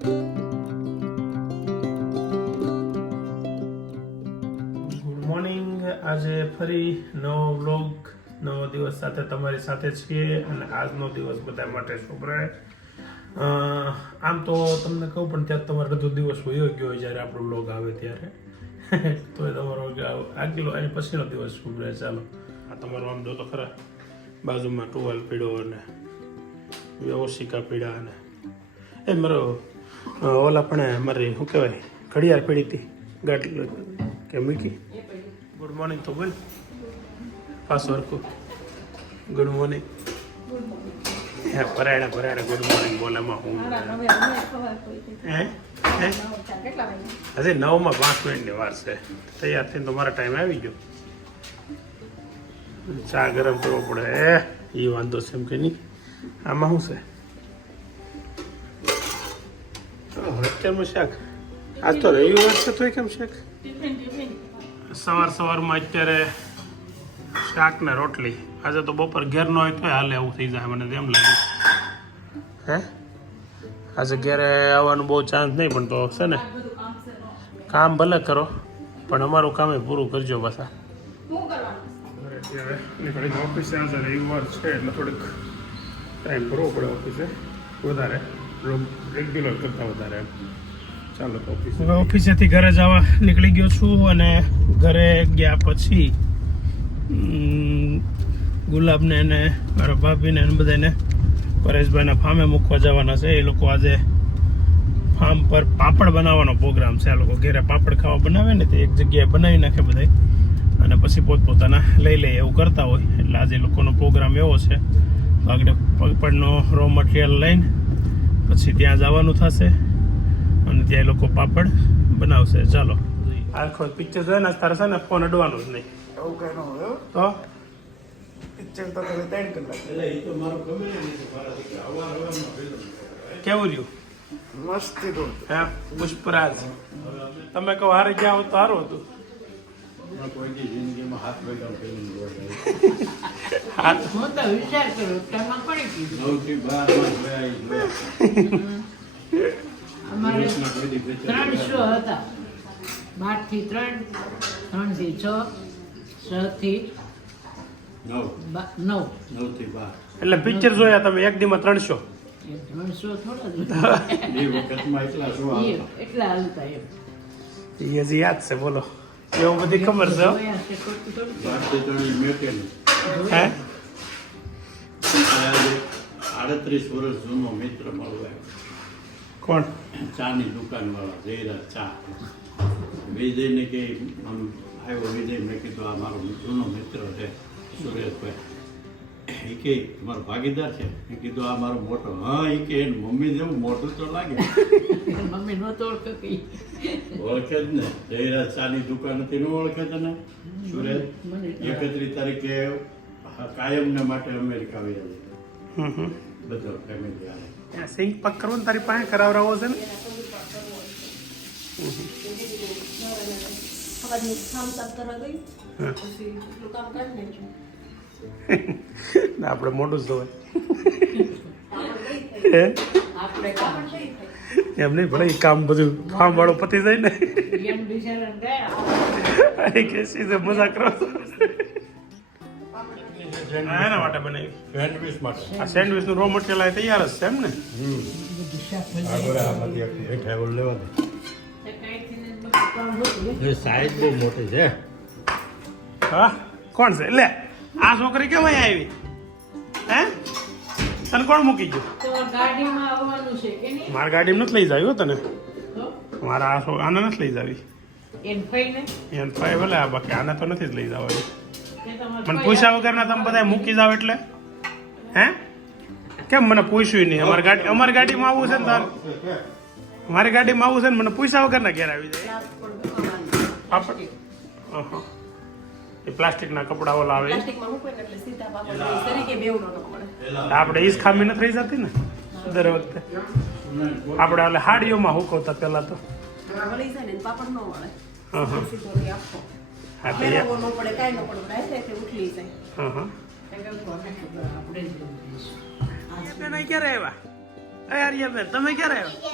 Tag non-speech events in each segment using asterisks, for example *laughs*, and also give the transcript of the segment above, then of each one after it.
Good morning આજે ફરી નવો વ્લોગ નવો દિવસ સાથે તમારી સાથે છીએ અને આજનો દિવસ બધા માટે શુભ આમ તો તમને કહું, પણ ત્યાં તમારો બધો દિવસ વયો ગયો જ્યારે આપણો વ્લોગ આવે ત્યારે. *laughs* તો એ તમારો આગલો એની પછીનો દિવસ શુભ રહે, ચાલો. આ તમારો આમ જો તો ખરા. બાજુમાં ટુવાલ પીડો અને ઓશિકા પીડા અને એ મારો ઓલા પણ મારે શું કહેવાય ઘડિયાળ પડી હતી ગાડી કે મૂકી? ગુડ મોર્નિંગ તો બોલ પાછું હરકું ગુડ મોર્નિંગ હે પરાયણા પરાયણા ગુડ મોર્નિંગ બોલામાં હું. હે? હે? હજી નવમાં પાંચ મિનિટની વાર છે. તૈયાર થઈને તો મારા ટાઈમ આવી ગયો. ચા ગરમ કરવો પડે. એ એ વાંધો છે એમ કે નહીં. આમાં શું છે? અત્યારનું શાક આજ તો રવિવાર છે તોય કેમ શાક સવાર સવારમાં અત્યારે શાક ને રોટલી. આજે તો બપોર ઘેર ન હોય તોય હાલે એવું થઈ જાય મને એમ લાગે. હે? આજે ઘેરે આવવાનું બહુ ચાન્સ નહીં પણ તો છે ને. કામ ભલે કરો પણ અમારું કામ એ પૂરું કરજો પાછા. અત્યારે નીકળી ઓફિસે આજે રવિવાર છે એટલે થોડીક ટાઈમ ભરવો પડે ઓફિસે વધારે. રેગ્યુલર કરતાં વધારે ચાલો ઓફિસ હવે ઓફિસેથી ઘરે જવા નીકળી ગયો છું અને ઘરે ગયા પછી ગુલાબને અને મારા ભાભીને અને બધાને પરેશભાઈના ફાર્મે મૂકવા જવાના છે. એ લોકો આજે ફાર્મ પર પાપડ બનાવવાનો પ્રોગ્રામ છે. આ લોકો ઘરે પાપડ ખાવા બનાવે ને તે એક જગ્યાએ બનાવી નાખે બધાય. અને પછી પોતપોતાના લઈ લે, એવું કરતા હોય. એટલે આજે લોકોનો પ્રોગ્રામ એવો છે. આગળ પાપડનો રો મટીરિયલ લઈને પછી ત્યાં જવાનું થશે અને ત્યાં એ લોકો પાપડ બનાવશે. ચાલો. આખો પિક્ચર જોઈએ ને તારે છે ને ફોન અડવાનો જ નહીં. એવું કઈ ન હોય તો? પિક્ચર તો તમે ત્રણ કલાક. કેવું રહ્યું? મસ્તી તો. હા? પુષ્પરાજ. તમે કહો હારે ગયા હોત તો સારું હતું. અમારે ત્રણ શો હતા. બારથી ત્રણ ત્રણથી છ છ થી નવ. એટલે પિક્ચર જોયા તમે એક દીમાં ત્રણસો ત્રણસો થોડા. એટલા હાલતા. એમ. યાદ છે બોલો. એવું બધી ખબર છે હો. આડત્રીસ વર્ષ જૂનો મિત્ર મળવા. કોણ? ચાની દુકાન વાળા જયરાજ ચા. વિજયને કે આમ આવ્યો વિજય મેં કીધું આ મારો જૂનો મિત્ર છે સુરેશભાઈ. એ કે મારો ભાગીદાર છે. મેં કીધું આ મારો મોટો. હા એ કે એની મમ્મી જેવું મોટું તો લાગે. *laughs* મમ્મી નહોતો ઓળખો કઈ. ઓળખે જ ને. જયરાજ ચાની દુકાન હતી ન ઓળખે તને? સુરેશ એકત્રીસ તારીખે કાયમને માટે અમેરિકા આવી જાય બધો ફેમિલી આવે. સિંક પક કરવો ને તારી પાસે કરાવરાવો છે ને? સવારનું કામ કામ કરવા ગઈ પછી કામ કરી નાખ્યું. ને આપણે મોઢું જ ધોવાય એમ નહીં ભલે કામ બધું કામ વાળો પતી જાય ને. મજા કરો. એના માટે બનાવી. સેન્ડવિચ માટે. આ સેન્ડવિચનું રો મટીરિયલ આ તૈયાર છે એમ ને? સાઈઝ બહુ મોટી છે. હા કોણ છે? લે. આ છોકરી કેમ અહીંયા આવી? હે? તને કોણ મૂકી ગયું? મારા ગાડીમાં નથી લઈ જાવી તને. મારા આ છોકરા આને નથી લઈ જાવી. એન ફઈને એને ફાઈ ભલે આ બાકી આને તો નથી જ લઈ જવાની. મને પૂછ્યા વગરના તમે બધા મૂકી જાવ એટલે? હે? કેમ મને પૂછ્યું નહીં? અમારી ગાડી અમારી ગાડીમાં આવવું છે ને તાર? મારી ગાડીમાં આવવું છે ને મને પૂછ્યા વગરના ઘેર આવી જાય. અહં. એ પ્લાસ્ટિકના કપડાઓ લાવે આપણે ઈ. ઈજ ખામી નથી રહી જતી ને દર વખતે. આપણે એટલે હાડીઓમાં હુકવતા પેલા તો. વળી જાય ને પાપડ ન મળે હા હા. સીધો રહી આખો હા તો એ- ફેરવવો ન પડે કાંઈ ન પડે રાઈ જાય ઉઠલી જાય. હા હા. કોને ખબર આપણે જ દઈશું બેન અહીં ક્યારે આવ્યા? તમે ક્યારે આવ્યા?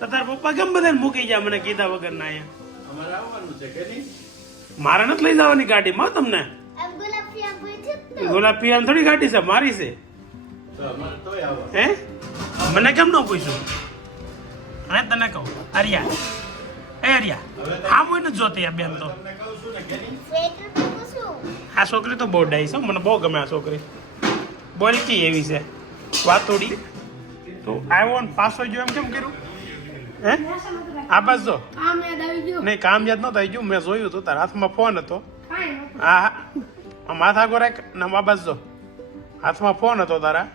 તો પપ્પા કેમ બધા મૂકી જાય મને કીધા વગર ના અહીંયા? અમારે આવવાનું છે કે નહીં? મારે નથી લઈ જવાની ગાડી માં તમને? ગુલાબ આમ થોડી ગાડી છે મારી છે. હે? મને કેમ ન પૂછ્યું? અને તને કહું અરિયા. એ અરિયા હા હું એને જોતી આ બેન તો. આ છોકરી તો બહુ ડાઈ છે મને બહુ ગમે આ છોકરી. બોલકી એવી છે. વાતોડી. તો આઈ આવ્યો પાછો જો એમ કેમ કર્યું? હે? આ બસ જો. નહીં કામ યાદ ન થઈ ગયું. મેં જોયું હતું તારા હાથમાં ફોન હતો. હા માથા ગોરાક ને આ બસ જો. હાથમાં ફોન હતો તારા.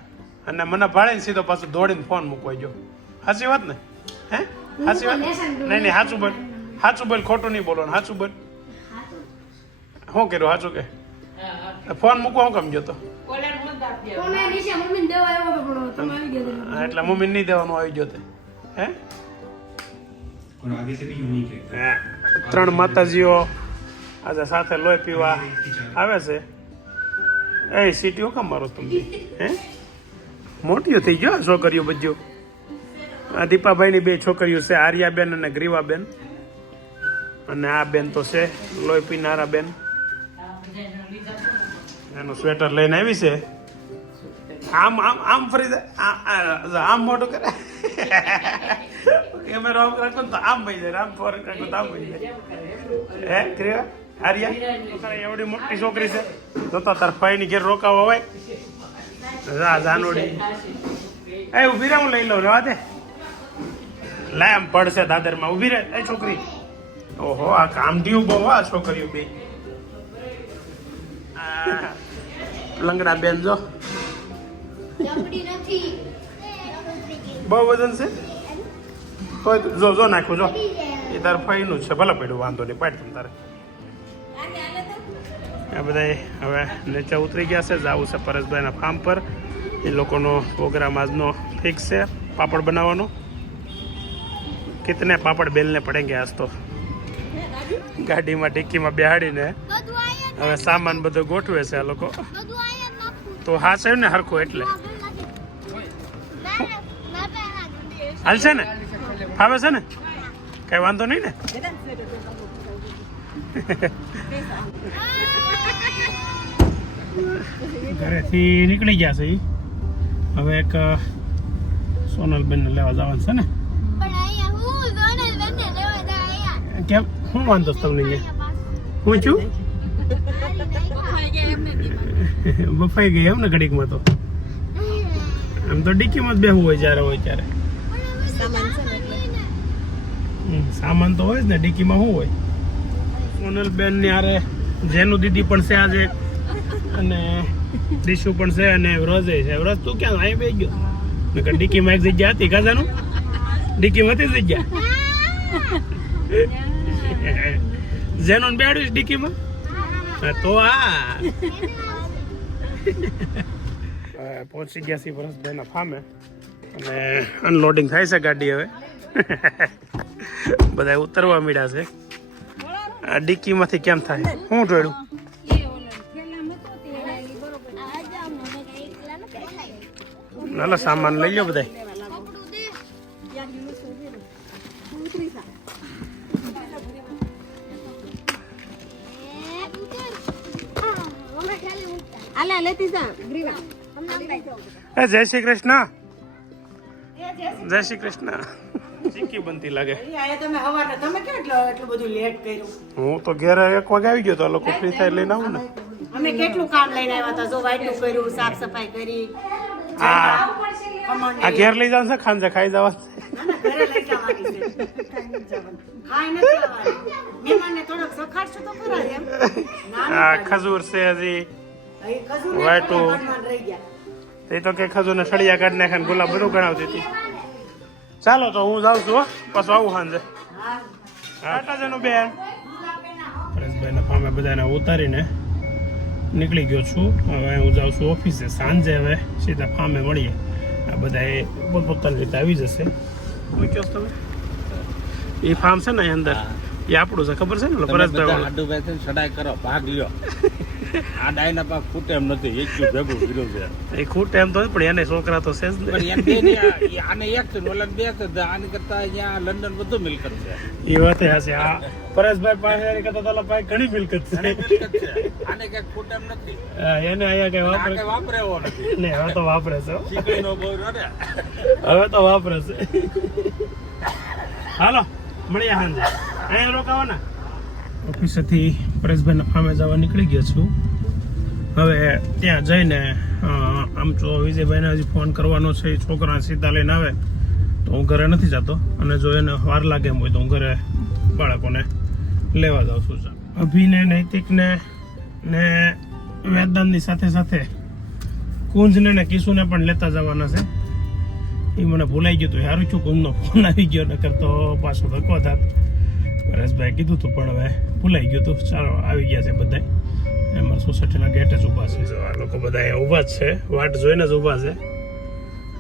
અને મને ભાડે સીધો પાછો દોડીને ફોન મૂકવાઈ જો હાચી વાત ને? હે? હાચી વાત? નહીં નહીં સાચું બોલ. સાચું બોલ ખોટું નહીં બોલો સાચું બોલ. શું કર્યું? સાચું કે? ફોન મૂકવા હું કેમ જતો એટલે મમ્મી નહીં દેવાનું આવી ગયો હે? और आगे से भी यूनिक लगता હા. ત્રણ માતાજીઓ આજે સાથે લોહી પીવા આવે છે એ સીટીઓ કામ મારો તમે હે મોટીઓ થઈ ગયો આ છોકરીઓ બધીઓ આ દીપાભાઈની બે છોકરીઓ છે આર્યાબેન અને ગ્રીવાબેન અને આ બેન તો છે લોહી પીનારા બેન એનું સ્વેટર લઈને આવી છે આમ આમ આમ ફરી જાય આ- આ- આમ મોટું કરે કેમેરો આમ રાખો ને તો આમ ભાઈ જાય આમ ફોર રાખો તો આમ ભાઈ જાય. હે ક્રિયા? આર્યા? તારે એવડી મોટી છોકરી છે. જોતા તો તાર ભાઈની ઘેર રોકાવા હોય. જા જાનોડી. એ ઊભી રહે હું લઈ લઉં રેવા દે. લાય આમ પડશે દાદરમાં. ઊભી રહે એ છોકરી. ઓહો આ કામઢીયું બહુ આ છોકરીઓ બે. આ લંગડા બેન જો. બહુ વજન છે? જો જો નાખું, જો. એ તાર ફાઈનું છે, ભલે પડ્યું, વાંધો નહીં, પાડ તમ તારે. આ બધા હવે નીચે ઉતરી ગયા છે, જવું છે પરેશભાઈના ફાર્મ પર. એ લોકોનો પ્રોગ્રામ આજનો ફિક્સ છે, પાપડ બનાવવાનો. કિતને પાપડ, બેલને પડેંગે આજ તો. ગાડીમાં ડિક્કીમાં બેહાડીને હવે સામાન બધો ગોઠવે છે આ લોકો. તો હા છે ને હરખું એટલે. હાલશે ને? ફાવે છે ને? કઈ વાંધો નહીં ને? ઘરેથી નીકળી ગયા છે ઈ. હવે એક સોનલબેન લેવા જવાનું છે ને? પણ અહીંયા હું જોને બંને લેવા કેમ? શું વાંધો તમને? હું છું? બફાઈ ગઈ એમ ને ઘડીકમાં તો? આમ તો ડીકીમાં જ બેહવું હોય જ્યારે હોય ત્યારે. સામાન તો હોય જ ને, ડીકીમાં શું હોય? સોનલબેન ને આરે જેનું દીદી પણ છે આજે. અને દિશુ પણ છે અને વ્રજે છે. વ્રજ તું ક્યાં? અહીં બે ગયો. નકર ડીકીમાં એક જગ્યા હતી કાજાનું ડીકીમાં હતી જગ્યા? જેનું બેડ્યું ડીકીમાં? તો આ. પહોંચી ગયા છીએ ભરતભાઈના ફામે. અને અનલોડિંગ થાય છે ગાડી હવે. બધા ઉતરવા મળ્યા છે. આ ડિક્કીમાંથી કેમ થાય? શું જોયું? નાના સામાન લઈ લો બધા જય શ્રી કૃષ્ણ. જય શ્રી કૃષ્ણ. ચીકી બનતી લાગે? તમે હવારે તમે કેટલો એટલું એટલું બધું લેટ કર્યું? હું તો ઘેર એક વાગે આવી ગયો તો લોકો ફ્રી થાય લઈને આવું ને. અમે કેટલું કામ લઈને આવ્યા હતા? જો વાઈટું કર્યું સાફ સફાઈ કરી. આ આ ઘેર લઈ જવાનું છે ખાંજા ખાઈ જવા ઘરે લઈ જવાની. ખજૂર છે હજી. ગયા. તે તો કે ખજૂર ને સળિયા કાઢી નાખે ને ગુલાબ બધું ગણાવતી હતી. ચાલો તો હું જાઉં છું હો. પાછું આવું સાંજે હા. ટાટા જનો બેન. પરેશભાઈના ફામે બધાને ઉતારીને નીકળી ગયો છું. હવે હું જાઉં છું ઓફિસે. સાંજે હવે સીધા ફામે મળીએ. આ બધા પોતપોતાની રીતે આવી જશે. હું કહો છો તમે? એ ફાર્મ છે ને અંદર? એ આપણું છે ખબર છે ને? પરેશભાઈ વાળું. આડુભાઈ કરો ભાગ લ્યો. આ ડાયના પાક ફૂટે એમ નથી એટલું ભેગું કર્યું છે. એ ખૂટ એમ તો પણ એને છોકરા તો છે જ ને. પણ ને આને એક છે ને બે છે આની કરતા અહીંયા લંડન બધું મિલકત છે. એ વાત હશે. આ પરેશભાઈ પાસે કરતા તારા પાસે ઘણી મિલકત છે. મિલકત છે. આને કઈ ફૂટ એમ નથી. એને અહીંયા કઈ વાપરે વાપરે એવો નથી. ને હવે તો વાપરે છે. ચીકણીનો બહુ રડે હવે તો વાપરે છે. હાલો મળીએ હાંજે. અહીંયા રોકાવાના? ઓફિસેથી પરેશભાઈના ફામે જવા નીકળી ગયો છું. હવે ત્યાં જઈને આમ જો વિજયભાઈને હજી ફોન કરવાનો છે, એ છોકરા સીધા લઈને આવે, તો હું ઘરે નથી જતો. અને જો એને વાર લાગે એમ હોય તો હું ઘરે બાળકોને લેવા જાઉં છું અભિને, નૈતિકને ને વેદાંતની સાથે સાથે કુંજને ને કિશુને પણ લેતા જવાના છે. એ મને ભૂલાઈ ગયું હતું સારું છું કુંજનો ફોન આવી ગયો, નકર તો પાછો ધક્કો થાત. પરેશભાઈ કીધું હતું પણ હવે ભૂલાઈ ગયું હતું. ચાલો આવી ગયા છે બધા એમાં સોસાયટીના ગેટ જ ઊભા છે. આ લોકો બધા અહીંયા ઊભા જ છે. વાટ જોઈને જ ઊભા છે.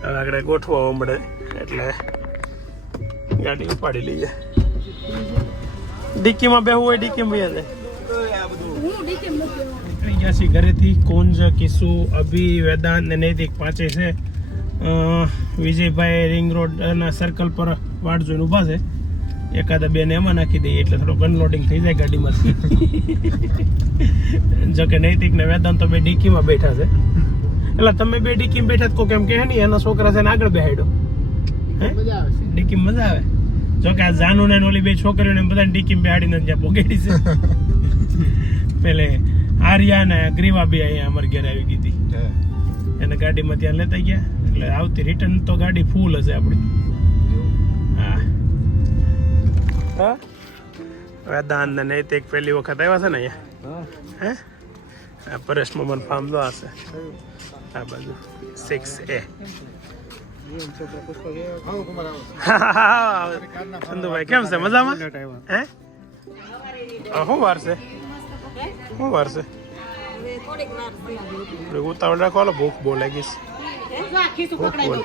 હવે આગળ ગોઠવા મળે એટલે ગાડી ઉપાડી લઈએ. ડિક્કીમાં બેહવું હોય ડિક્કીમાં બેહે જાય. નીકળી ગયા છીએ ઘરેથી. કુંજ કિસ્સુ અભી વેદાંત ને નૈતિક પાંચે છે. વિજયભાઈ રિંગ રોડ ના સર્કલ પર વાટ જોઈને ઊભા છે. એકાદા બેન એમાં નાખી દઈએ એટલે થોડુંક અનલોડિંગ થઈ જાય ગાડીમાંથી *laughs* જો કે નૈતિક ને વેદાંત તો બે ડીકીમાં બેઠા છે. એટલે તમે બે ડીકીમાં બેઠા જ કો કેમ કે હે ને એના છોકરા છે ને આગળ બેહાડ્યો હે? ડીકીમાં મજા આવે. જો કે આ જાનુ ને ઓલી બે છોકરીઓને બધા ડીકીમાં બેહાડીને ત્યાં પોગેડી છે. *laughs* પેલે આર્યા ને ગ્રીવા બી અહીંયા અમારે ઘરે આવી ગઈ હતી. એને ગાડીમાં ત્યાં લેતા ગયા. એટલે આવતી રિટર્ન તો ગાડી ફૂલ હશે આપણી. હા? વેદાંત ને એક પહેલી વખત આવ્યા છે ને અહીંયા. હે. આ પરેશ મોમન ફાર્મ તો હશે આ બાજુ. સિક્સ એ ચંદુભાઈ કેમ છે? મજામાં? હે? શું વાર છે? શું વાર છે? ઉતાવળ રાખો ભૂખ થોડું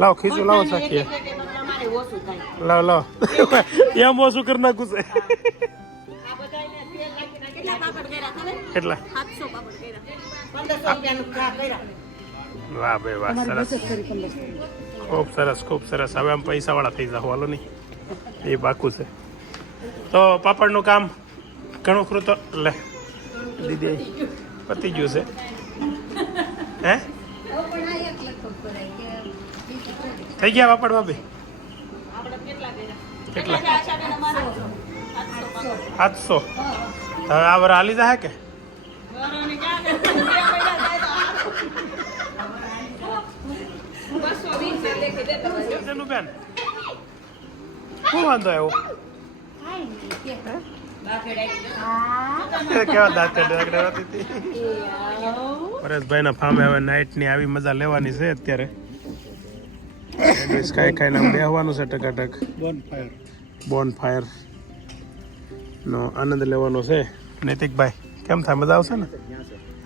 લાવો ખીચું લાવો સાખીએ. લાવ લાવ. *laughs* એમ ઓછું કરી નાખું છે. કેટલા? વાહ ભાઈ વાહ સરસ. ખૂબ સરસ ખૂબ સરસ. હવે આમ પૈસા વાળા થઈ જાવ હાલો નહીં. એ બાકું છે. તો પાપડનું કામ ઘણું ખરું તો લે દીદી પતી ગયું છે. હે? થઈ ગયા પાપડ ભાભી? કેટલા સાતસો હવે આ વાર હાલી જાય કે? બેન શું વાંધો આવ્યો? કેવા દાંતે ડગડાવતી હતી પરેશભાઈના ફામે હવે નાઇટની આવી મજા લેવાની છે અત્યારે. ખાઈ ખાઈને બેહવાનું છે ટકાટક. બોન ફાયર નો આનંદ લેવાનો છે. નૈતિકભાઈ કેમ થાય? મજા આવશે ને?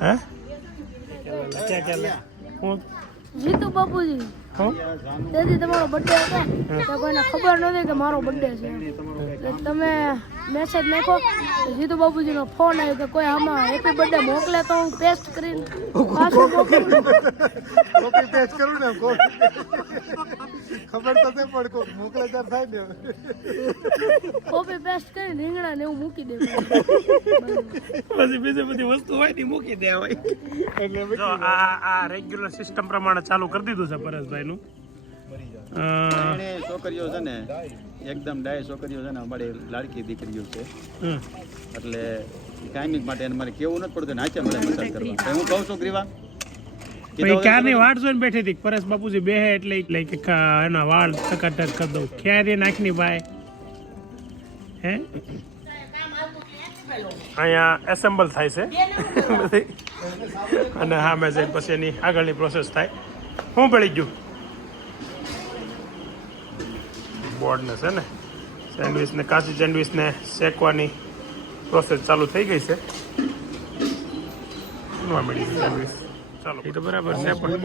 હે? ક્યાં ક્યાં હું? જીતુ બાપુજી તેથી તમારો બર્થડે હતો તો કોઈને ખબર નથી કે મારો બર્થડે છે. તમે મેસેજ નાખો. જીતુ બાપુજીનો ફોન આવ્યો કે કોઈ આમાં હેપી બર્થડે મોકલે તો હું પેસ્ટ કરીને પાછું મોકલું પેસ્ટ *laughs* કરું ને કો ખબર તો છે પણ કોક મોકલે ત્યારે થાય ને. કોપી પેસ્ટ કરી રીંગણા ને એવું મૂકી દેવું. પછી બીજી બધી વસ્તુ હોય ને મૂકી દે હોય જો આ આ રેગ્યુલર સિસ્ટમ પ્રમાણે ચાલુ કરી દીધું છે પરેશભાઈ નું છોકરીઓ છે ને એકદમ ડાય છોકરીઓ છે ને અમારી લાડકી દીકરીઓ છે. હમ. એટલે કાયમિક માટે મારે કેવું નથી પડતું નાચે મળે મસાજ કરવા. હું કહું છું ગ્રીવા? ક્યારની વાટ જોઈને બેઠી હતી? પરેશ બાપુજી બે એટલે ઈ કે એના વાળ ટકાટક કરી દઉં. ક્યારે નાખની ભાઈ? હે? અહીંયા એસેમ્બલ થાય છે. બધી. અને હા મેં જઈને પછી એની આગળની પ્રોસેસ થાય. શું પડી ગયું? બોર્ડને છે ને સેન્ડવિચને કાચી સેન્ડવિચને શેકવાની પ્રોસેસ ચાલુ થઈ ગઈ છે. નવા મળી સેન્ડવિચ ચાલો એ તો બરાબર. છે પણ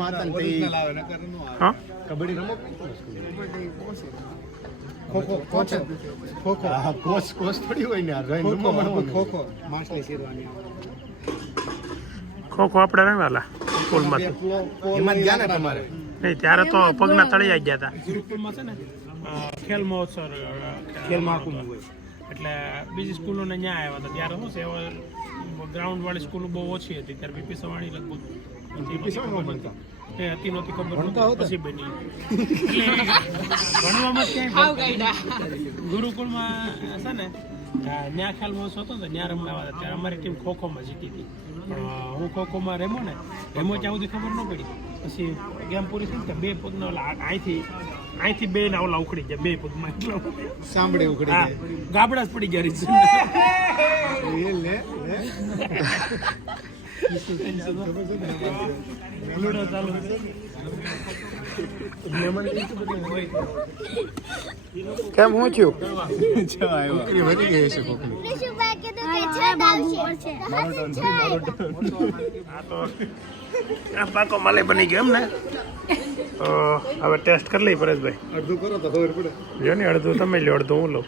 હા? કબડ્ડી રમો? ખોખો કોચ ખોખો. હા કોચ કોચ થોડી હોય ને આ રહીને ખોખો માછલી શેરવાની ખોખો આપણે રમેલા સ્કૂલમાં એમાં ગયા ને તમારે? નહીં ત્યારે તો પગના તળિયા ગયા હતા ગુરુકુળમાં છે ને? ખેલ મહોત્સવ ખેલ મહાકુંભ હોય. એટલે બીજી સ્કૂલોને ન્યા આવ્યા હતા ત્યારે શું છે ગ્રાઉન્ડ વાળી સ્કૂલો બહુ ઓછી હતી. ત્યારે બીપી સવાણી લગભગ ગુરુકુળમાં છે ને ન્યા ખ્યાલ હતો ને હતા. ત્યારે અમારી ટીમ ખોખોમાં જીતી હતી. પણ હું ખોખોમાં રેમો ને રેમો ત્યાં સુધી ખબર ન પડી. પછી ગેમ પૂરી થઈ ને બે પગના ઓલા અહીંથી અહીંથી બે ના ઓલા ઉખડી ગયા બે પગમાં. એટલો સાંભળે ઉખડી ગાબડા જ પડી ગયા રીત કેમ હું થયું? ગઈ છે કોકની. પાકો માલે બની ગયો એમ ને તો હવે ટેસ્ટ કરી લઈ પરેશભાઈ. અડધું કરો તો ખબર પડે. જો ને અડધું તમે લો અડધું હું લઉં.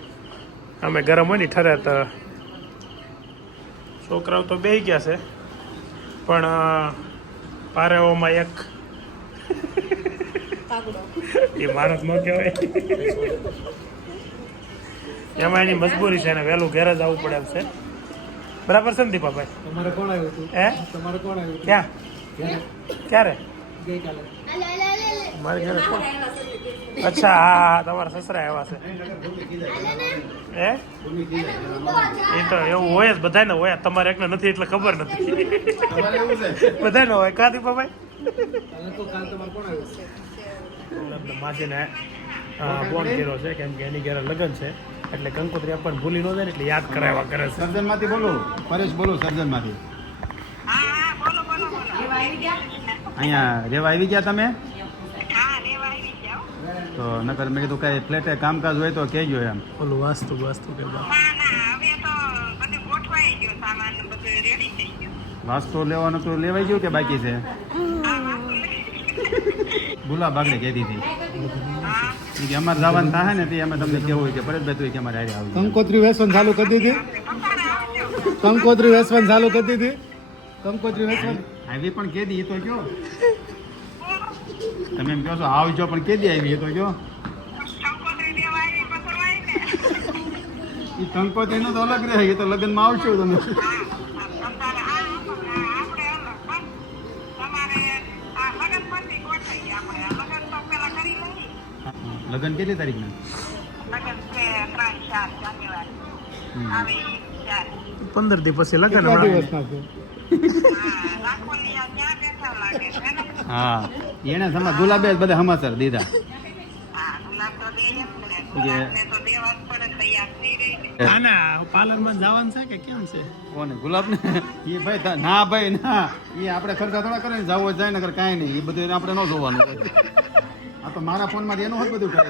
અમે ગરમ હોય ને ઠર્યા તો. છોકરાઓ તો બે ગયા છે. પણ પારેઓમાં એક. એ માણસ ન કહેવાય. એમાં એની મજબૂરી છે ને વહેલું ઘેર જ આવવું પડે એમ છે. બરાબર છે ને દીપાભાઈ? તમારે કોણ આવ્યું હતું? હે? તમારે કોણ આવ્યું ક્યાં? ક્યારે? મારે ઘરે કોણ? અચ્છા હા હા તમારા સસરા એવા છે. હે? એ તો એવું હોય જ બધાને હોય. તમારે એકને નથી એટલે ખબર નથી. તમારે એવું બધાને હોય. કાદી પપ્પા કાલે તો કાલ તમારે કોણ આવ્યું છે માસીને ફોન કર્યો છે કેમ કે એની ઘરે લગ્ન છે. એટલે કંકોત્રી આપણને ભૂલી ન જાય ને એટલે યાદ કરાવવા કરે છે. સર્જનમાંથી બોલો. પરેશ બોલો સર્જનમાંથી અહીંયા રેવા આવી ગયા તમે? તો નકર મેં કીધું કઈ ફ્લેટે કામકાજ હોય તો કહેજો એમ. ઓલું વાસ્તુ વાસ્તુ કે વાસ્તુ લેવાનું તો લેવાઈ ગયું કે બાકી છે? ગુલાબ બાગડે કહેતી હતી. કે અમારે જવાનું થાય ને તે અમે તમને કેવું હોય કે પરેશભાઈ તું કે અમારે હારે આવી કંકોત્રી વેચવાનું ચાલુ કરી દીધી? કંકોત્રી વેચવાનું ચાલુ કરી દીધી? કંકોત્રી વેચવાનું આવી પણ કેદી એ તો કયો. તમે એમ કહો છો આવજો પણ કેદી આવી તો જો. એ નું તો અલગ રહે એ તો લગ્નમાં આવશો તમે. લગ્ન કેટલી તારીખના? પંદર દિવસ પછી લગ્ન. હા. એને સમા ગુલાબે જ બધા સમાચાર દીધા. ના. ના પાર્લરમાં જવાનું છે કે કેમ છે? કોને ગુલાબ ને એ ભાઈ ના ભાઈ ના. એ આપણે ખર્ચા થોડા કરે ને જવો જાય નગર કાંઈ નહીં. એ બધું આપણે ન જોવાનું આ તો મારા ફોનમાં એનું હોય બધું કરે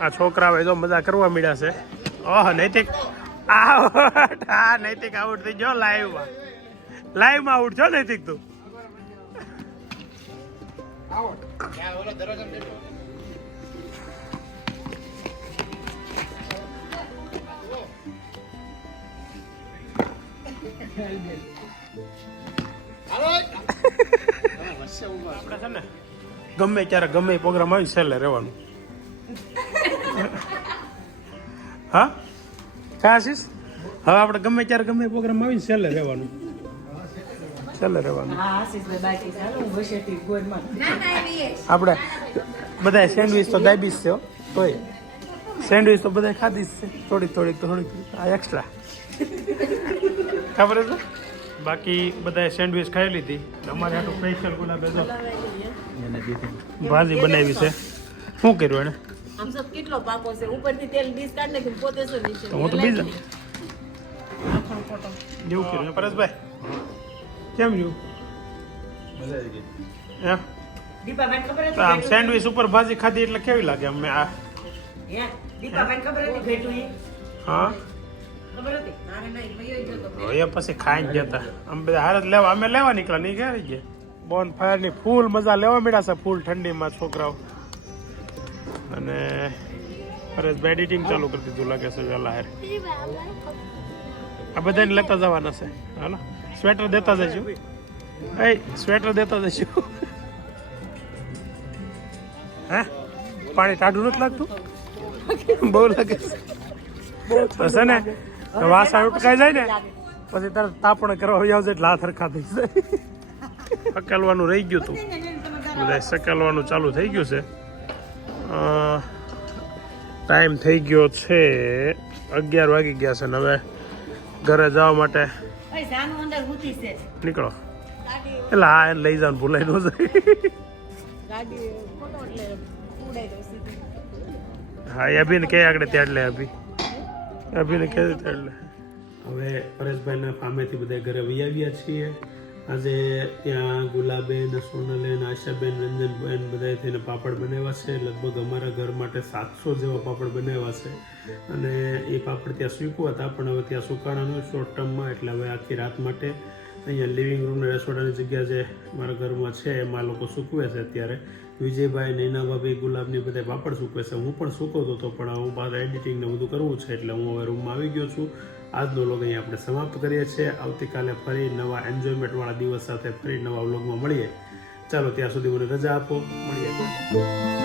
આ છોકરા છોકરાઓ જો મજા કરવા મળ્યા છે. ઓહ નૈતિક. આઉટ હા નૈતિક આઉટ થઈ ગયો લાઈવમાં. લાઈવમાં આઉટ છો નૈતિક તું? ને ગમે ત્યારે ગમે પ્રોગ્રામ આવી, છેલ્લે રહેવાનું. હા? કા આશીષ? હવે આપણે ગમે ત્યારે ગમે પ્રોગ્રામ આવી, છેલ્લે રહેવાનું. છેલ્લે રહેવાનું. આપણે બધા સેન્ડવિચ તો દાબી છે તોય. સેન્ડવિચ તો બધા ખાધી જ છે. થોડીક થોડીક તો થોડીક આ એક્સ્ટ્રા ખબર છે? બાકી બધાએ સેન્ડવિચ ખાઈ લીધી. અમારે આટલું સ્પેશિયલ ગુલાબ ભાજી બનાવી છે. શું કર્યું એને? કેટલો પાકો છે? ઉપરથી તેલ બીજ કાઢ નાખ્યું પોતે શું હું તો બીજા. કર્યું પરેશભાઈ. કેમ રહ્યું? હે? દીપાબેન ખબર આમ સેન્ડવિચ ઉપર ભાજી ખાધી એટલે કેવી લાગે અમે આ? હે? દીપાબેન ખબર હતી ઘેટું એ પછી ખાઈને જતા. અમે બધા હારે જ લેવા અમે લેવા નીકળ્યા નહીં ગયા? બોન ફાયર ફૂલ મજા લેવા મળ્યા છે ફૂલ ઠંડીમાં છોકરાઓ. અને પરેશભાઈ એડિટિંગ ચાલુ કરી દીધું લાગે છે વહેલા હારે. આ બધાને લેતા જવાના છે. હાલો. સ્વેટર દેતા જઈશું. એ સ્વેટર દેતા જશો હે? પાણી ટાઢું નથી લાગતું? બહુ લાગે છે. ને તો વાસણ ઉટકાઈ જાય ને પછી તરત તાપણ કરવા આવશે એટલે હાથ થઈ જાય. પકલવાનું રહી ગયું હતું બધા સકલવાનું ચાલુ થઈ ગયું છે. ટાઈમ થઈ ગયો છે અગિયાર વાગી ગયા છે ને હવે ઘરે જવા માટે. ઓય જાનું અંદર ઊંચી છે. નીકળો. એટલે હા લઈ જવાનું ભૂલાઈ ન હા એ અભિને કે આગળ ત્યાં લે અભી. અભિને કે લે. હવે પરેશભાઈના ફામેથી બધા ઘરે વહી આવ્યા છીએ. આજે ત્યાં ગુલાબેન સોનલેન આશાબેન, રંજનબેન બધાએ થઈને પાપડ બનાવ્યા છે. લગભગ અમારા ઘર માટે સાતસો જેવા પાપડ બનાવ્યા છે. અને એ પાપડ ત્યાં સૂકવા હતા, પણ હવે ત્યાં સુકાણાનું શોર્ટ ટર્મમાં એટલે હવે આખી રાત માટે અહીંયા લિવિંગ રૂમ રેસોડાની જગ્યા જે મારા ઘરમાં છે, એમાં લોકો સૂકવે છે અત્યારે. વિજયભાઈ નૈના ભાભી ગુલાબની બધા પાપડ સૂકવે છે. હું પણ સૂકવતો હતો, પણ હું પાછા એડિટિંગ ને બધું કરવું છે, એટલે હું હવે રૂમમાં આવી ગયો છું. આજનો વ્લોગ અહીંયા આપણે સમાપ્ત કરીએ છીએ. આવતીકાલે ફરી નવા એન્જોયમેન્ટવાળા દિવસ સાથે ફરી નવા વ્લોગમાં મળીએ. ચાલો ત્યાં સુધી મને રજા આપો. મળીએ.